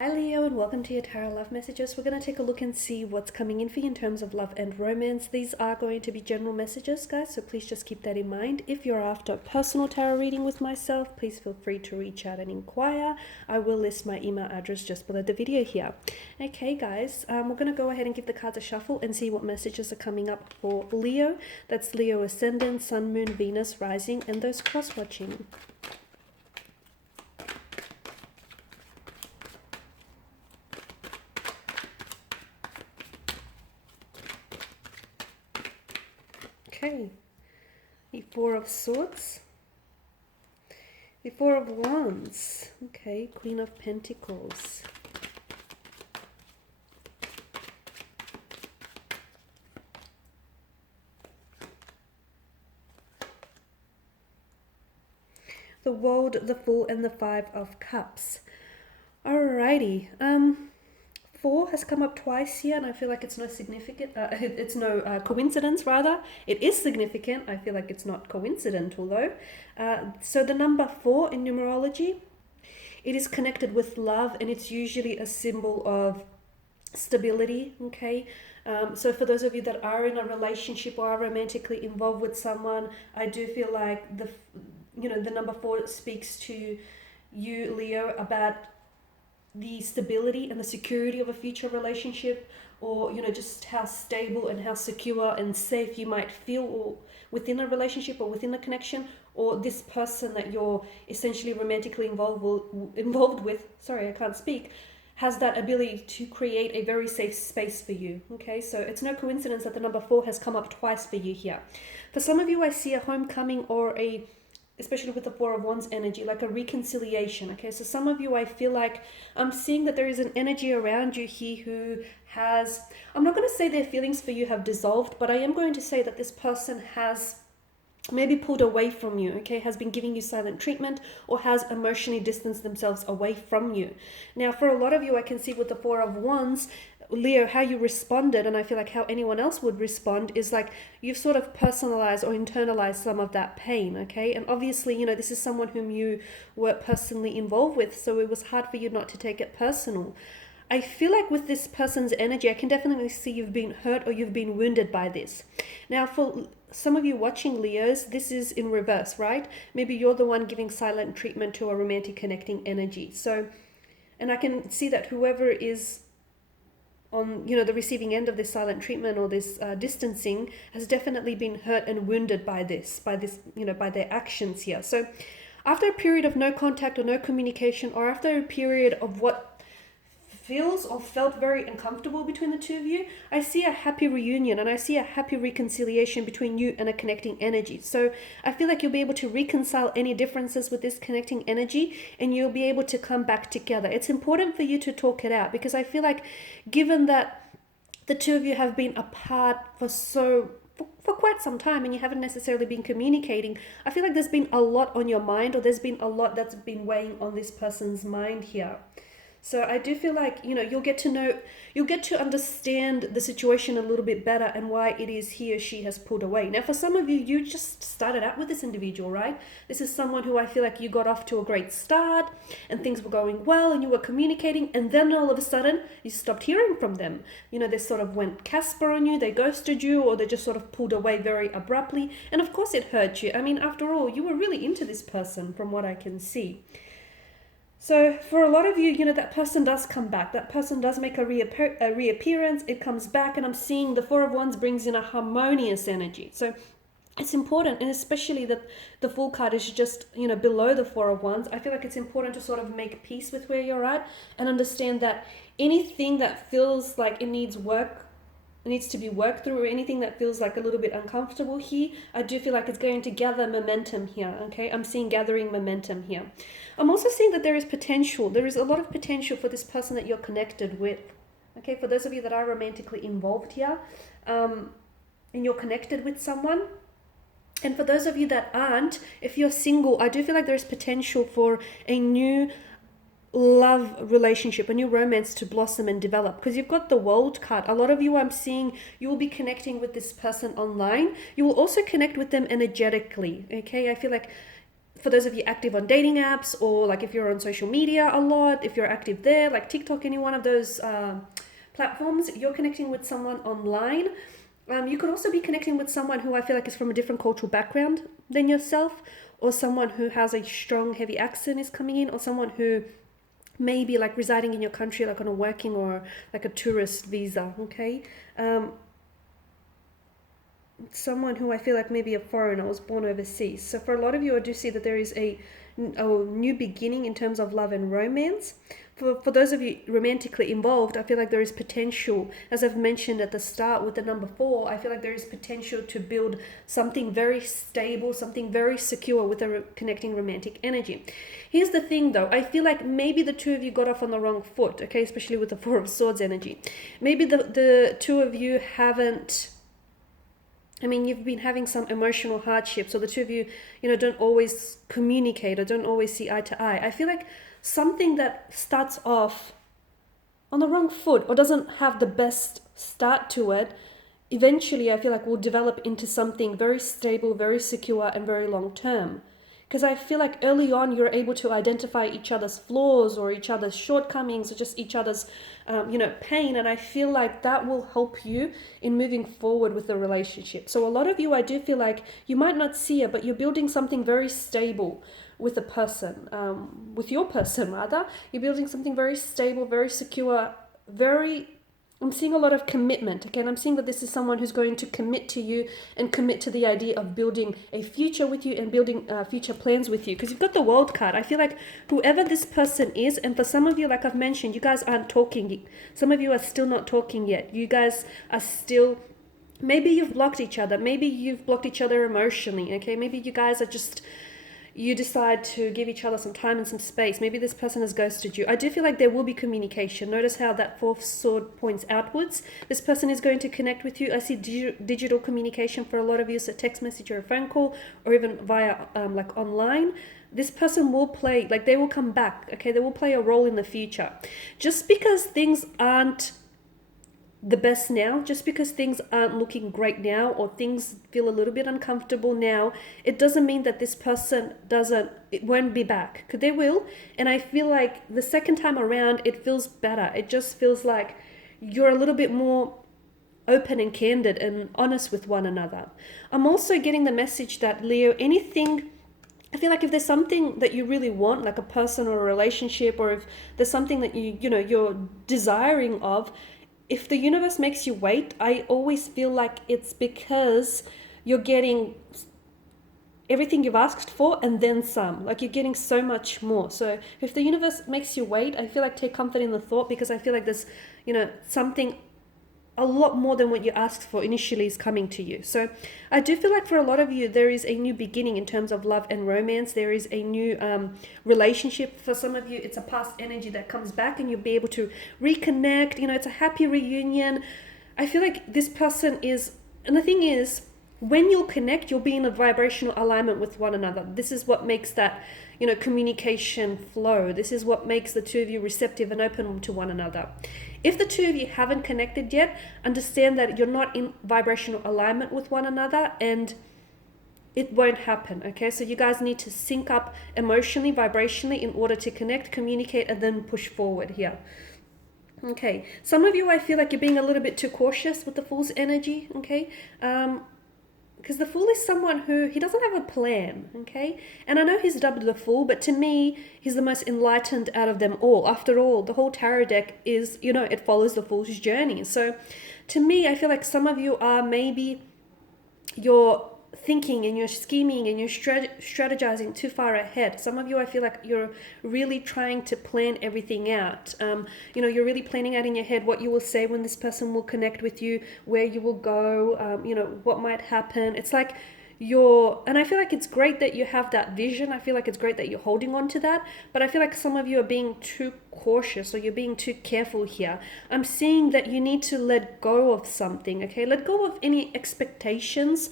Hi Leo, and welcome to your Tarot Love Messages. We're going to take a look and see what's coming in for you in terms of love and romance. These are going to be general messages, guys, so please just keep that in mind. If you're after a personal tarot reading with myself, please feel free to reach out and inquire. I will list my email address just below the video here. Okay, guys, we're going to go ahead and give the cards a shuffle and see what messages are coming up for Leo. That's Leo Ascendant, Sun, Moon, Venus, Rising, and those cross-watching. Okay, the Four of Swords, the Four of Wands, okay, Queen of Pentacles, the World, the Fool, and the Five of Cups. Alrighty, Four has come up twice here, and I feel like it's no significant. It's no coincidence. Rather, it is significant. I feel like it's not coincidental though. So the number 4 in numerology, it is connected with love, and it's usually a symbol of stability. Okay. So for those of you that are in a relationship or are romantically involved with someone, I do feel like the number 4 speaks to you, Leo, about the stability and the security of a future relationship, or just how stable and how secure and safe you might feel within a relationship or within a connection, or this person that you're essentially romantically involved with, sorry, I can't speak, has that ability to create a very safe space for you. Okay, so it's no coincidence that the number 4 has come up twice for you here. For some of you, I see a homecoming, or especially with the Four of Wands energy, like a reconciliation. Okay, so some of you, I feel like I'm seeing that there is an energy around you here who has, I'm not going to say their feelings for you have dissolved, but I am going to say that this person has maybe pulled away from you, okay, has been giving you silent treatment, or has emotionally distanced themselves away from you. Now, for a lot of you, I can see with the Four of Wands, Leo, how you responded, and I feel like how anyone else would respond, is like you've sort of personalized or internalized some of that pain, okay? And obviously, this is someone whom you were personally involved with, so it was hard for you not to take it personal. I feel like with this person's energy, I can definitely see you've been hurt or you've been wounded by this. Now, for some of you watching, Leos, this is in reverse, right? Maybe you're the one giving silent treatment to a romantic connecting energy. So, and I can see that whoever is on the receiving end of this silent treatment or this distancing has definitely been hurt and wounded by their actions here. So after a period of no contact or no communication, or after a period of what feels or felt very uncomfortable between the two of you, I see a happy reunion, and I see a happy reconciliation between you and a connecting energy. So I feel like you'll be able to reconcile any differences with this connecting energy, and you'll be able to come back together. It's important for you to talk it out, because I feel like, given that the two of you have been apart for quite some time and you haven't necessarily been communicating, I feel like there's been a lot on your mind, or there's been a lot that's been weighing on this person's mind here. So I do feel like, you'll get to understand the situation a little bit better, and why it is he or she has pulled away. Now, for some of you, you just started out with this individual, right? This is someone who I feel like you got off to a great start and things were going well and you were communicating, and then all of a sudden you stopped hearing from them. They sort of went Casper on you, they ghosted you, or they just sort of pulled away very abruptly. And of course it hurt you. I mean, after all, you were really into this person from what I can see. So for a lot of you, that person does come back. That person does make a reappearance. It comes back, and I'm seeing the Four of Wands brings in a harmonious energy. So it's important, and especially that the Fool card is just, below the Four of Wands. I feel like it's important to sort of make peace with where you're at, and understand that anything that feels like it needs to be worked through, or anything that feels like a little bit uncomfortable here, I do feel like it's going to gather momentum here. Okay, I'm seeing gathering momentum here. I'm also seeing that there is a lot of potential for this person that you're connected with. Okay, for those of you that are romantically involved here, and you're connected with someone. And for those of you that aren't, if you're single, I do feel like there is potential for a new love relationship, a new romance to blossom and develop, because you've got the World card. A lot of you, I'm seeing, you will be connecting with this person online. You will also connect with them energetically. Okay, I feel like for those of you active on dating apps, or like if you're on social media a lot, if you're active there, like TikTok, any one of those platforms, you're connecting with someone online. You could also be connecting with someone who I feel like is from a different cultural background than yourself, or someone who has a strong, heavy accent is coming in, or someone who may be like residing in your country, like on a working or like a tourist visa, okay? Someone who I feel like maybe a foreigner, was born overseas. So for a lot of you, I do see that there is a new beginning in terms of love and romance. For those of you romantically involved, I feel like there is potential, as I've mentioned at the start with the number 4, I feel like there is potential to build something very stable, something very secure with a connecting romantic energy. Here's the thing though, I feel like maybe the two of you got off on the wrong foot, okay, especially with the 4 of Swords energy. Maybe the two of you haven't, you've been having some emotional hardship, so the two of you, don't always communicate or don't always see eye to eye. I feel like something that starts off on the wrong foot or doesn't have the best start to it, eventually I feel like will develop into something very stable, very secure, and very long term. Because I feel like early on you're able to identify each other's flaws or each other's shortcomings or just each other's, pain. And I feel like that will help you in moving forward with the relationship. So a lot of you, I do feel like you might not see it, but you're building something very stable with a person, with your person rather. You're building something very stable, very secure, I'm seeing a lot of commitment, okay? And I'm seeing that this is someone who's going to commit to you and commit to the idea of building a future with you and building future plans with you. Because you've got the World card. I feel like whoever this person is, and for some of you, like I've mentioned, you guys aren't talking. Some of you are still not talking yet. You guys are still, maybe you've blocked each other. Maybe you've blocked each other emotionally, okay? Maybe you guys are just, you decide to give each other some time and some space. Maybe this person has ghosted you. I do feel like there will be communication. Notice how that 4th sword points outwards. This person is going to connect with you. I see digital communication for a lot of you, so text message or a phone call, or even via like online. This person will play, like they will come back, okay? They will play a role in the future. Just because things aren't the best now, just because things aren't looking great now, or things feel a little bit uncomfortable now, it doesn't mean that this person it won't be back, because they will. And I feel like the second time around it feels better. It just feels like you're a little bit more open and candid and honest with one another. I'm also getting the message that, Leo, I feel like if there's something that you really want, like a person or a relationship, or if there's something that you're desiring of, if the universe makes you wait, I always feel like it's because you're getting everything you've asked for and then some. Like you're getting so much more. So if the universe makes you wait, I feel like take comfort in the thought, because I feel like there's, something a lot more than what you asked for initially is coming to you. So I do feel like for a lot of you, there is a new beginning in terms of love and romance. There is a new relationship. For some of you, it's a past energy that comes back and you'll be able to reconnect. It's a happy reunion. I feel like this person is, and the thing is, when you'll connect, you'll be in a vibrational alignment with one another. This is what makes that, communication flow. This is what makes the two of you receptive and open to one another. If the two of you haven't connected yet, understand that you're not in vibrational alignment with one another, and it won't happen, okay? So you guys need to sync up emotionally, vibrationally, in order to connect, communicate, and then push forward here. Okay, some of you, I feel like you're being a little bit too cautious with the Fool's energy, okay? Because the Fool is someone who, he doesn't have a plan, okay? And I know he's dubbed the Fool, but to me, he's the most enlightened out of them all. After all, the whole tarot deck is, it follows the Fool's journey. So to me, I feel like some of you are maybe you're thinking and you're scheming and you're strategizing too far ahead. Some of you, I feel like you're really trying to plan everything out. You're really planning out in your head what you will say when this person will connect with you, where you will go, what might happen. It's like and I feel like it's great that you have that vision. I feel like it's great that you're holding on to that, but I feel like some of you are being too cautious or you're being too careful here. I'm seeing that you need to let go of something, okay? Let go of any expectations.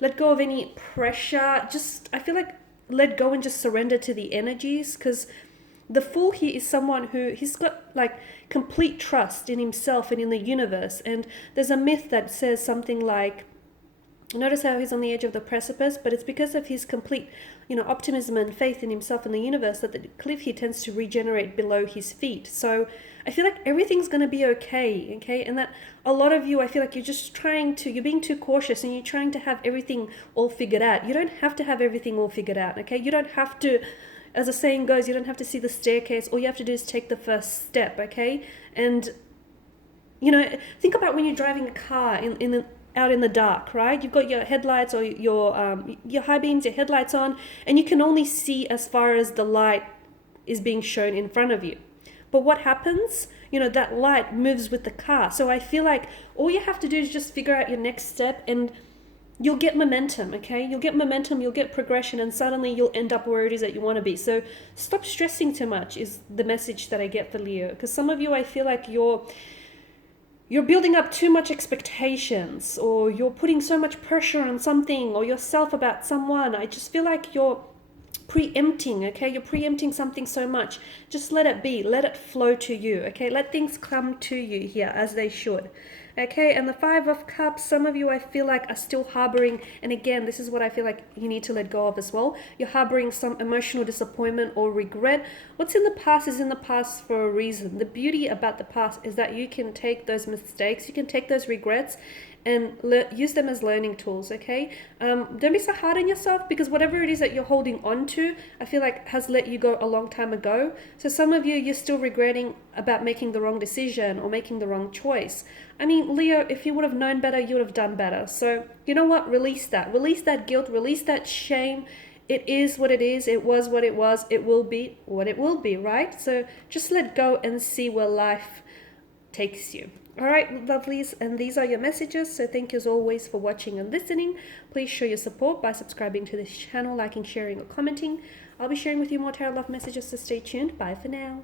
Let go of any pressure. I feel like let go and just surrender to the energies, because the Fool here is someone who, he's got like complete trust in himself and in the universe. And there's a myth that says something like, Notice how he's on the edge of the precipice, but it's because of his complete, optimism and faith in himself and the universe that the cliff here tends to regenerate below his feet. So I feel like everything's going to be okay? And that a lot of you, I feel like you're being too cautious and you're trying to have everything all figured out. You don't have to have everything all figured out, okay? You don't have to, as the saying goes, you don't have to see the staircase. All you have to do is take the first step, okay? And think about when you're driving a car out in the dark, right? You've got your headlights or your high beams, your headlights on, and you can only see as far as the light is being shown in front of you. But what happens? That light moves with the car. So I feel like all you have to do is just figure out your next step, and you'll get momentum, okay? You'll get momentum, you'll get progression, and suddenly you'll end up where it is that you want to be. So stop stressing too much is the message that I get for Leo. Because some of you, I feel like you're building up too much expectations, or you're putting so much pressure on something or yourself about someone. I just feel like you're preempting, okay? You're preempting something so much. Just let it be. Let it flow to you, okay? Let things come to you here as they should. Okay, and the Five of Cups, some of you I feel like are still harboring, and again, this is what I feel like you need to let go of as well. You're harboring some emotional disappointment or regret. What's in the past is in the past for a reason. The beauty about the past is that you can take those mistakes, you can take those regrets and use them as learning tools, okay? Don't be so hard on yourself, because whatever it is that you're holding on to, I feel like has let you go a long time ago. So some of you, you're still regretting about making the wrong decision or making the wrong choice. I mean, Leo, if you would have known better, you would have done better. So you know what? Release that. Release that guilt. Release that shame. It is what it is. It was what it was. It will be what it will be, right? So just let go and see where life takes you. All right, lovelies, and these are your messages. So thank you as always for watching and listening. Please show your support by subscribing to this channel, liking, sharing, or commenting. I'll be sharing with you more tarot love messages, so stay tuned. Bye for now.